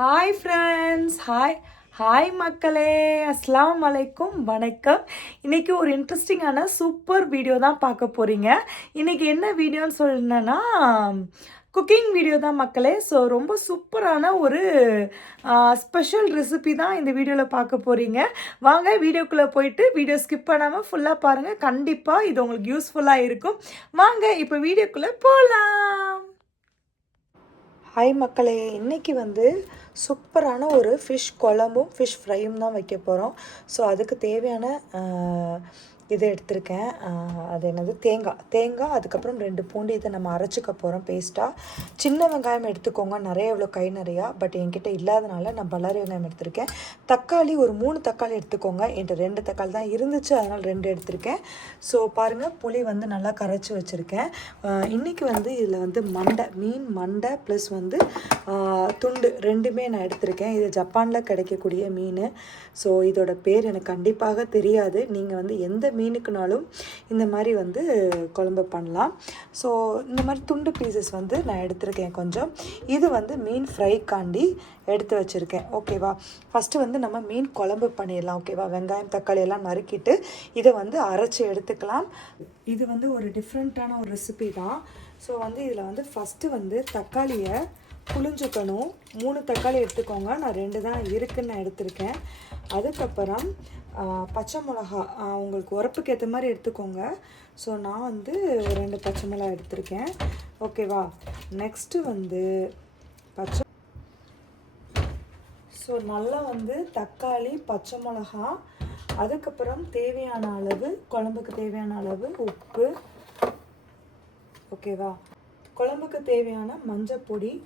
Hi friends, hi மக்களே, அஸ்ஸலாமு அலைக்கும், வணக்கம். இன்றைக்கி ஒரு இன்ட்ரெஸ்டிங்கான சூப்பர் வீடியோ தான் பார்க்க போகிறீங்க. இன்றைக்கி என்ன வீடியோன்னு சொன்னேன்னா குக்கிங் வீடியோ தான் மக்களே. ஸோ ரொம்ப சூப்பரான ஒரு ஸ்பெஷல் ரெசிபி தான் இந்த வீடியோவில் பார்க்க போகிறீங்க. வாங்க வீடியோக்குள்ளே போயிட்டு வீடியோ ஸ்கிப் பண்ணாமல் ஃபுல்லாக பாருங்கள். கண்டிப்பாக இது உங்களுக்கு யூஸ்ஃபுல்லாக இருக்கும். வாங்க இப்போ வீடியோக்குள்ளே போகலாம். ஹாய் மக்களே, இன்றைக்கி சூப்பரான ஒரு ஃபிஷ் குழம்பும் ஃபிஷ் ஃப்ரையும் தான் வைக்க போகிறோம். ஸோ அதுக்கு தேவையான இது எடுத்திருக்கேன். அது என்னது, தேங்காய், அதுக்கப்புறம் 2 பூண்டு. இதை நம்ம அரைச்சிக்க போகிறோம் பேஸ்ட்டாக. சின்ன வெங்காயம் எடுத்துக்கோங்க, நிறைய எவ்வளோ கை நிறையா. பட் என்கிட்ட இல்லாதனால நான் பல்லாரி வெங்காயம் எடுத்திருக்கேன். தக்காளி ஒரு 3 தக்காளி எடுத்துக்கோங்க. என்கிட்ட 2 தக்காளி தான் இருந்துச்சு, அதனால் 2 எடுத்திருக்கேன். ஸோ பாருங்கள், புளி நல்லா கரைச்சி வச்சுருக்கேன். இன்றைக்கி இதில் மீன் மண்டை ப்ளஸ் துண்டு ரெண்டுமே நான் எடுத்திருக்கேன். இது ஜப்பானில் கிடைக்கக்கூடிய மீன். ஸோ இதோட பேர் எனக்கு கண்டிப்பாக தெரியாது. நீங்கள் எந்த மீனுக்குனாலும் இந்த மாதிரி குழம்பு பண்ணலாம். ஸோ இந்த மாதிரி துண்டு பீசஸ் நான் எடுத்திருக்கேன் கொஞ்சம். இது மீன் ஃப்ரைக்காண்டி எடுத்து வச்சுருக்கேன். ஓகேவா, ஃபஸ்ட்டு நம்ம மீன் குழம்பு பண்ணிடலாம். ஓகேவா, வெங்காயம் தக்காளி எல்லாம் நறுக்கிட்டு இதை அரைச்சி எடுத்துக்கலாம். இது ஒரு டிஃப்ரெண்ட்டான ஒரு ரெசிபி தான். ஸோ இதில் ஃபஸ்ட்டு தக்காளியை புளிஞ்சுக்கணும். 3 தக்காளி எடுத்துக்கோங்க, நான் 2 தான் இருக்குன்னு நான் எடுத்திருக்கேன். அதுக்கப்புறம் பச்சை மிளகா உங்களுக்கு உரப்புக்கு ஏற்ற மாதிரி எடுத்துக்கோங்க. ஸோ நான் 2 பச்சை மிளகா எடுத்திருக்கேன். ஓகேவா, நெக்ஸ்ட்டு பச்சை. ஸோ நல்லா தக்காளி, பச்சை மிளகா, அதுக்கப்புறம் தேவையான அளவு, குழம்புக்கு தேவையான அளவு உப்பு. ஓகேவா, குழம்புக்கு தேவையான மஞ்சள் பொடி,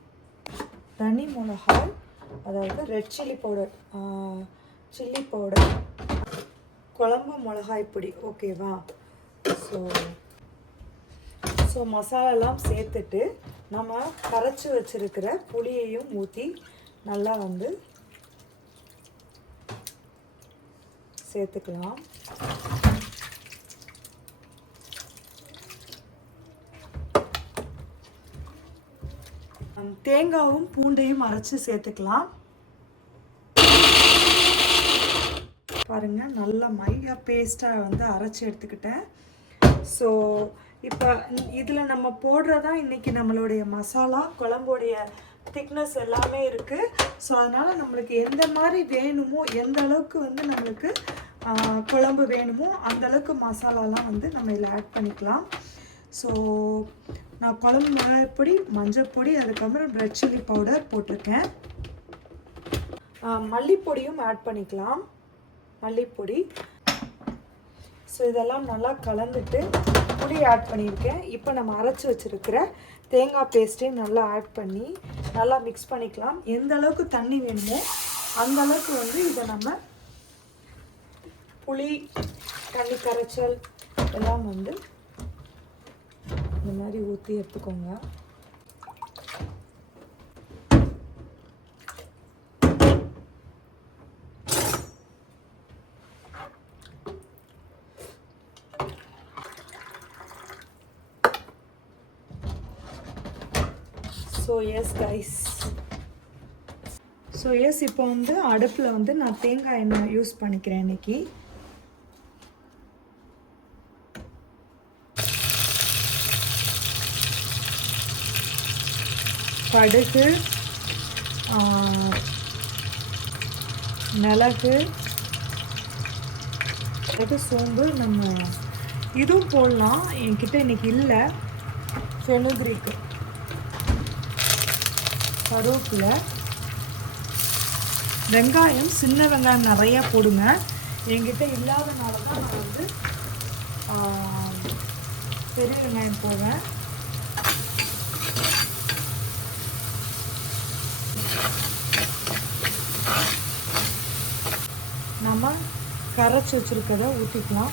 தனி மிளகாய், அதாவது ரெட் சில்லி பவுடர், குழம்பு மிளகாய் பொடி. ஓகேவா, ஸோ மசாலாலாம் சேர்த்துட்டு நம்ம கரைச்சி வச்சுருக்கிற புளியையும் ஊற்றி நல்லா சேர்த்துக்கலாம். தேங்காயும் பூண்டையும் அரைச்சி சேர்த்துக்கலாம். பாருங்கள், நல்லா மையா பேஸ்ட்டாக அரைச்சி எடுத்துக்கிட்டேன். ஸோ இப்போ இதில் நம்ம போடுறதான் இன்றைக்கி நம்மளுடைய மசாலா, குழம்புடைய திக்னஸ் எல்லாமே இருக்குது. ஸோ அதனால் நம்மளுக்கு எந்த மாதிரி வேணுமோ, எந்த அளவுக்கு நம்மளுக்கு குழம்பு வேணுமோ அந்தளவுக்கு மசாலாலாம் நம்ம இதில் ஆட் பண்ணிக்கலாம். ஸோ நான் குழம்பு மிளகாய்ப்பொடி, மஞ்சள் பொடி, அதுக்கப்புறம் ரெட் சில்லி பவுடர் போட்டிருக்கேன். மல்லிப்பொடியும் ஆட் பண்ணிக்கலாம், மல்லிப்பொடி. ஸோ இதெல்லாம் நல்லா கலந்துட்டு புளி ஆட் பண்ணியிருக்கேன். இப்போ நம்ம அரைச்சி வச்சுருக்கிற தேங்காய் பேஸ்ட்டையும் நல்லா ஆட் பண்ணி நல்லா மிக்ஸ் பண்ணிக்கலாம். எந்த அளவுக்கு தண்ணி வேணுமோ அந்த அளவுக்கு இதை நம்ம புளி, தண்ணி கரைச்சல் எல்லாம் இந்த மாதிரி ஊற்றி எடுத்துக்கோங்க. ஸோ எஸ் கைஸ், இப்போ அடுப்பில் நான் தேங்காய் எண்ணெய் யூஸ் பண்ணிக்கிறேன் இன்னைக்கு. கடுகு, மிளகு, சோம்பு, நம்ம இதுவும் போடலாம். என்கிட்ட இன்னைக்கு இல்லை. ஃபெனுக்ரீக்கு, கருவேப்பிலை, வெங்காயம், சின்ன வெங்காயம் நிறையா போடுங்க. என்கிட்ட இல்லாதனால தான் நான் பெரிய வெங்காயம் போடுவேன். நம்ம கரைச்சி வச்சுருக்கதை ஊற்றிக்கலாம்.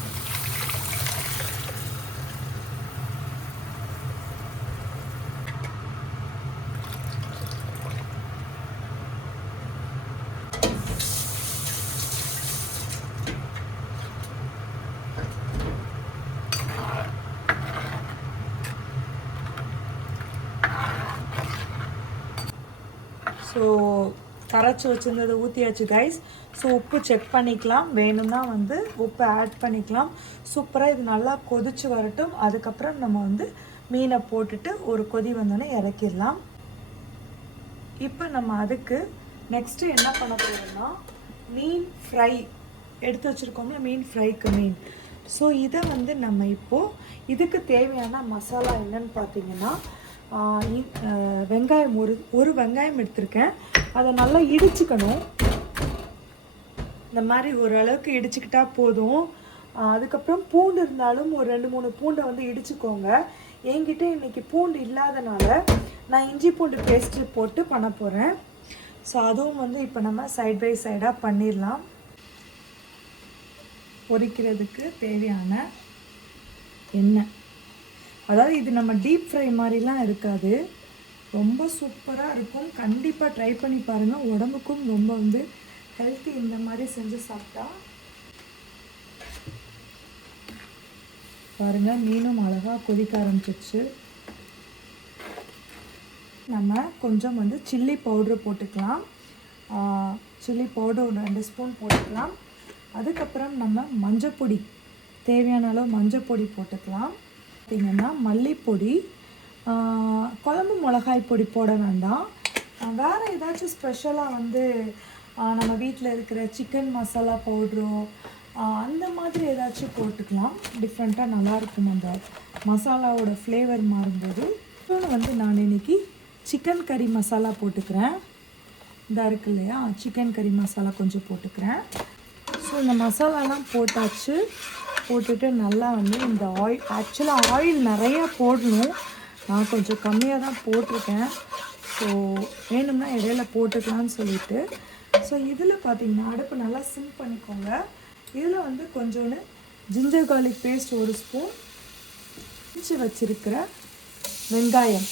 ஸோ கரைச்சி வச்சுருந்ததை ஊற்றியாச்சு கைஸ். ஸோ உப்பு செக் பண்ணிக்கலாம், வேணும்னா வந்து உப்பு ஆட் பண்ணிக்கலாம். சூப்பராக இது நல்லா கொதிச்சு வரட்டும். அதுக்கப்புறம் நம்ம வந்து மீனை போட்டுட்டு ஒரு கொதி வந்தோடனே இறக்கிடலாம். இப்போ நம்ம அதுக்கு நெக்ஸ்ட்டு என்ன பண்ண போகிறோம்னா, மீன் ஃப்ரை எடுத்து வச்சுருக்கோம்ல, மீன் ஃப்ரைக்கு மீன். ஸோ இதை வந்து நம்ம இப்போது இதுக்கு தேவையான மசாலா என்னன்னு பார்த்தீங்கன்னா, வெங்காயம் ஒரு வெங்காயம் எடுத்திருக்கேன். அதை நல்லா இடிச்சுக்கணும். இந்த மாதிரி ஓரளவுக்கு இடிச்சுக்கிட்டா போதும். அதுக்கப்புறம் பூண்டு இருந்தாலும் ஒரு 2-3 பூண்டை வந்து இடிச்சுக்கோங்க. என்கிட்ட இன்றைக்கி பூண்டு இல்லாதனால நான் இஞ்சி பூண்டு பேஸ்ட்டு போட்டு பண்ண போகிறேன். ஸோ அதுவும் வந்து இப்போ நம்ம சைட் பை சைடாக பண்ணிடலாம். பொரிக்கிறதுக்கு தேவையான எண்ணெய், அதாவது இது நம்ம டீப் ஃப்ரை மாதிரிலாம் இருக்காது, ரொம்ப சூப்பராக இருக்கும். கண்டிப்பாக ட்ரை பண்ணி பாருங்கள், உடம்புக்கும் ரொம்ப வந்து ஹெல்த்தி. இந்த மாதிரி செஞ்சு சாப்பிட்டா பாருங்கள், மீனும் அழகாக கொதிக்க ஆரம்பிச்சிச்சு. நம்ம கொஞ்சம் வந்து சில்லி பவுட்ரு போட்டுக்கலாம். சில்லி பவுடர் ஒரு 2 ஸ்பூன் போட்டுக்கலாம். அதுக்கப்புறம் நம்ம மஞ்சப்பொடி, தேவையான அளவு மஞ்சப்பொடி போட்டுக்கலாம். பார்த்திங்கன்னா மல்லிப்பொடி, குழம்பு மிளகாய் பொடி போட வேண்டாம். வேறு ஏதாச்சும் ஸ்பெஷலாக வந்து நம்ம வீட்டில் இருக்கிற சிக்கன் மசாலா பவுட்ரோ அந்த மாதிரி ஏதாச்சும் போட்டுக்கலாம். டிஃப்ரெண்ட்டாக நல்லாயிருக்கும் அந்த மசாலாவோட ஃப்ளேவர் மாறும்போது. இன்னொன்று வந்து நான் இன்றைக்கி சிக்கன் கறி மசாலா போட்டுக்கிறேன். இதாக இருக்குது இல்லையா, சிக்கன் கறி மசாலா கொஞ்சம் போட்டுக்கிறேன். ஸோ இந்த மசாலாலாம் போட்டாச்சு. போட்டுட்டு நல்லா வந்து இந்த ஆக்சுவலாக ஆயில் நிறையா போடணும். நான் கொஞ்சம் கம்மியாக தான் போட்டிருக்கேன். ஸோ வேணும்னா இடையில போட்டுக்கலான்னு சொல்லிட்டு. ஸோ இதில் பார்த்திங்கன்னா அடுப்பு நல்லா சிம் பண்ணிக்கோங்க. இதில் வந்து கொஞ்சோண்டு ஜிஞ்சர் கார்லிக் பேஸ்ட் 1 ஸ்பூன், இடிச்சு வச்சுருக்கிற வெங்காயம்,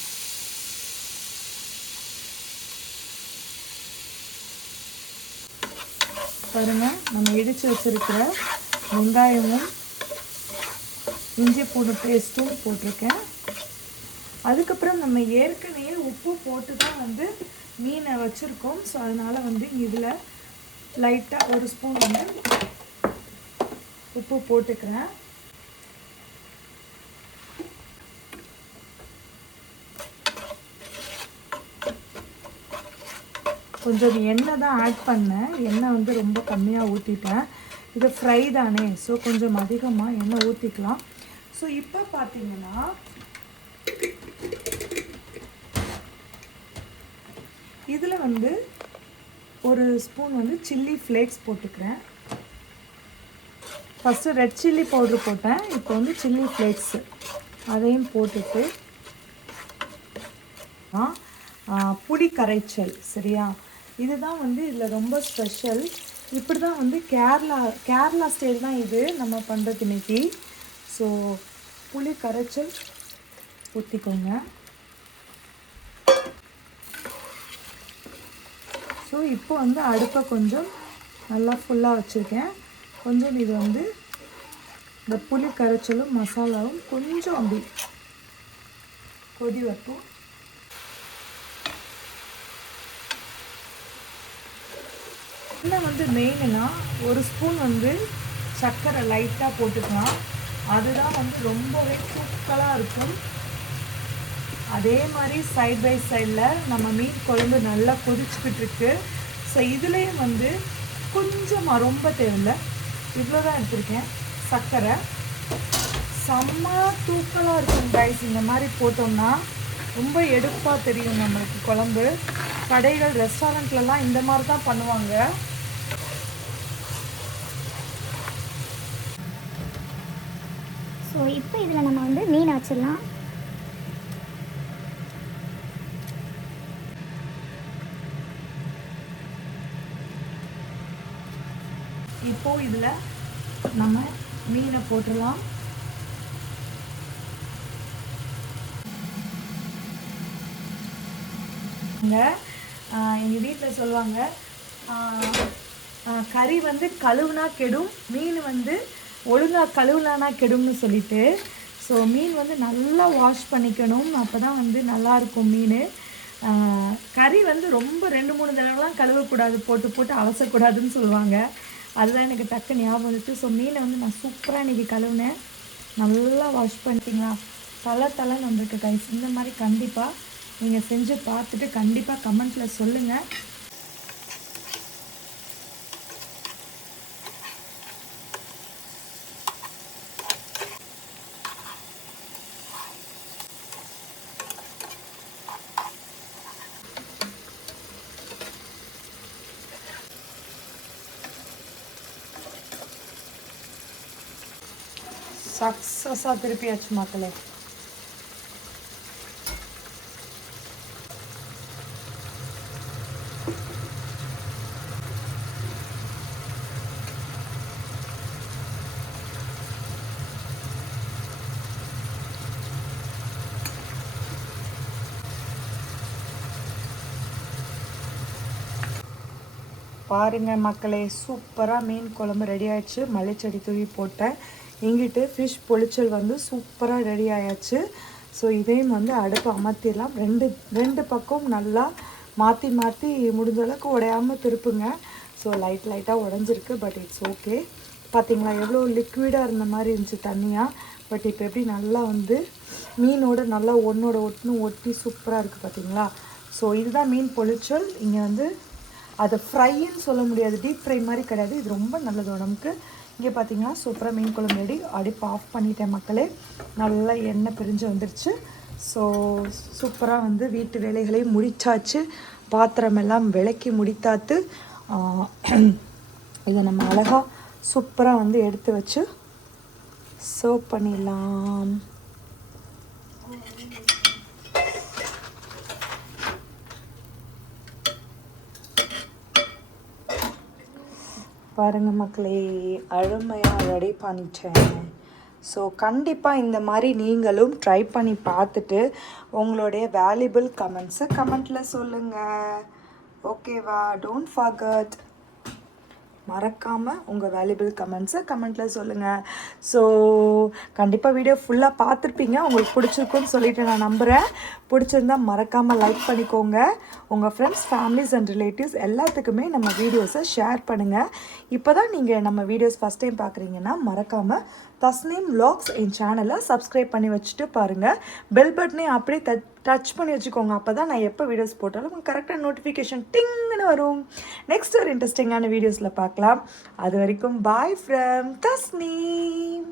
பாருங்கள், நம்ம இடித்து வச்சுருக்கிற வெங்காயமும் இஞ்சி பூண்டு பேஸ்ட்டும் போட்டிருக்கேன். அதுக்கப்புறம் நம்ம ஏற்கனவே உப்பு போட்டு தான் வந்து மீனை வச்சுருக்கோம். ஸோ அதனால் வந்து இதில் லைட்டாக 1 ஸ்பூன் வந்து உப்பு போட்டுக்கிறேன். கொஞ்சம் எண்ணெய் தான் ஆட் பண்ணேன். எண்ணெய் வந்து ரொம்ப கம்மியாக ஊற்றிட்டேன். இது ஃப்ரை தானே, ஸோ கொஞ்சம் அதிகமாக எண்ணெய் ஊற்றிக்கலாம். ஸோ இப்போ பார்த்தீங்கன்னா இதில் வந்து 1 ஸ்பூன் வந்து சில்லி ஃப்ளேக்ஸ் போட்டுக்கிறேன். ஃபஸ்ட்டு ரெட் சில்லி பவுட்ரு போட்டேன், இப்போ வந்து சில்லி ஃப்ளேக்ஸு அதையும் போட்டுட்டு புளி கரைச்சல். சரியா, இதுதான் வந்து இதில் ரொம்ப ஸ்பெஷல். இப்படி தான் வந்து கேரளா ஸ்டைல் தான் இது நம்ம பண்ணுறது இன்னைக்கு. ஸோ புளி கரைச்சல் ஊற்றிக்கோங்க. ஸோ இப்போ வந்து அடுப்பை கொஞ்சம் நல்லா ஃபுல்லாக வச்சுருக்கேன். கொஞ்சம் இது வந்து இந்த புளி கரைச்சலும் மசாலாவும் கொஞ்சம் அப்படி கொதி வைப்போம். இன்னும் வந்து மெயின்னா 1 ஸ்பூன் வந்து சர்க்கரை லைட்டாக போட்டுக்கலாம். அதுதான் வந்து ரொம்பவே தூக்கலாக இருக்கும். அதே மாதிரி சைட் பை சைடில் நம்ம மீன் குழம்பு நல்லா கொதிச்சுக்கிட்டு இருக்கு. ஸோ இதுலேயும் வந்து கொஞ்சமாக, ரொம்ப தேவையில்லை, இவ்வளோ தான் எடுத்திருக்கேன் சர்க்கரை. செம்ம தூக்கலாக இருக்கும் கைஸ். இந்த மாதிரி போட்டோம்னா ரொம்ப எடுப்பாக தெரியும் நம்மளுக்கு குழம்பு. கடைகள் ரெஸ்டாரண்ட்லலாம் இந்த மாதிரி தான் பண்ணுவாங்க. ஸோ இப்போ இதில் நம்ம வந்து மீன் வச்சிடலாம். இப்போது இதில் நம்ம மீனை போட்டுடலாம். எங்கள் வீட்டில் சொல்லுவாங்க, கறி வந்து கழுவுனா கெடும், மீன் வந்து ஒழுங்காக கழுவுலானா கெடும்னு சொல்லிட்டு. ஸோ மீன் வந்து நல்லா வாஷ் பண்ணிக்கணும், அப்போ தான் வந்து நல்லாயிருக்கும் மீன். கறி வந்து ரொம்ப 2-3 தடவைலாம் கழுவக்கூடாது, போட்டு போட்டு அலசக்கூடாதுன்னு சொல்லுவாங்க. அதுதான் எனக்கு டக்கு ஞாபகம் வந்துச்சு. ஸோ மீனை வந்து நான் சூப்பராக இன்றைக்கி கழுவுனேன். நல்லா வாஷ் பண்ணிட்டீங்களா? தலை வந்திருக்கு கைஸ். இந்த மாதிரி கண்டிப்பாக நீங்கள் செஞ்சு பார்த்துட்டு கண்டிப்பாக கமெண்ட்டில் சொல்லுங்கள். சக்ஸஸாக திருப்பியாச்சு மக்களே. பாருங்க மக்களே, சூப்பராக மீன் குழம்பு ரெடி ஆயிடுச்சு. மல்லிச்செடி தூவி போட்டேன். இங்கிட்டு ஃபிஷ் பொளிச்சல் வந்து சூப்பராக ரெடி ஆயாச்சு. ஸோ இதையும் வந்து அடுப்பு அமர்த்திடலாம். ரெண்டு பக்கம் நல்லா மாற்றி மாற்றி முடிஞ்ச அளவுக்கு உடையாமல் திருப்புங்க. ஸோ லைட்டாக உடஞ்சிருக்கு, பட் இட்ஸ் ஓகே. பார்த்தீங்களா எவ்வளோ லிக்விடாக இருந்த மாதிரி இருந்துச்சு தண்ணியாக. பட் இப்போ எப்படி நல்லா வந்து மீனோட நல்லா ஒன்றோட ஒட்டி சூப்பராக இருக்குது பார்த்தீங்களா. ஸோ இதுதான் மீன் பொளிச்சல். இங்கே வந்து அதை ஃப்ரைன்னு சொல்ல முடியாது, டீப் ஃப்ரை மாதிரி கிடையாது. இது ரொம்ப நல்லது உடம்புக்கு. இங்கே பார்த்தீங்கன்னா சூப்பராக மீன் குழம்பு ரெடி. அடுப்பு ஆஃப் பண்ணிட்டேன் மக்களே. நல்லா எண்ணெய் பிரிஞ்சு வந்துருச்சு. ஸோ சூப்பராக வந்து வீட்டு வேலைகளையும் முடிச்சாச்சு. பாத்திரமெல்லாம் விளக்கி முடித்தாத்து. இதை நம்ம அழகாக சூப்பராக வந்து எடுத்து வச்சு சர்வ் பண்ணிடலாம். பாருங்க மக்களே, அருமையாக ரெடி பண்ணிட்டேன். ஸோ கண்டிப்பாக இந்த மாதிரி நீங்களும் ட்ரை பண்ணி பார்த்துட்டு உங்களுடைய வேல்யூபிள் கமெண்ட்ஸை கமெண்ட்டில் சொல்லுங்கள். ஓகேவா? டோன்ட் ஃபர்கெட், மறக்காமல் உங்கள் வேல்யூபிள் கமெண்ட்ஸை கமெண்ட்டில் சொல்லுங்கள். ஸோ கண்டிப்பாக வீடியோ ஃபுல்லாக பார்த்துருப்பீங்க. உங்களுக்கு பிடிச்சிருக்குன்னு சொல்லிட்டு நான் நம்புகிறேன். பிடிச்சிருந்தால் மறக்காமல் லைக் பண்ணிக்கோங்க. உங்கள் ஃப்ரெண்ட்ஸ், ஃபேமிலிஸ் அண்ட் ரிலேட்டிவ்ஸ் எல்லாத்துக்குமே நம்ம வீடியோஸை ஷேர் பண்ணுங்கள். இப்போ தான் நீங்கள் நம்ம வீடியோஸ் ஃபஸ்ட் டைம் பார்க்குறீங்கன்னா மறக்காமல் தஸ்னீம் vlogs என் சேனலை சப்ஸ்கிரைப் பண்ணி வச்சுட்டு பாருங்கள். பெல் பட்டனையும் அப்படியே டச் பண்ணி வச்சுக்கோங்க. அப்போ தான் நான் எப்போ வீடியோஸ் போட்டாலும் உங்களுக்கு கரெக்டாக நோட்டிஃபிகேஷன் டிங்னு வரும். நெக்ஸ்ட் ஒரு இன்ட்ரெஸ்டிங்கான வீடியோஸில் பார்க்கலாம். அது வரைக்கும் பாய் ஃப்ரம் தஸ்னீம்.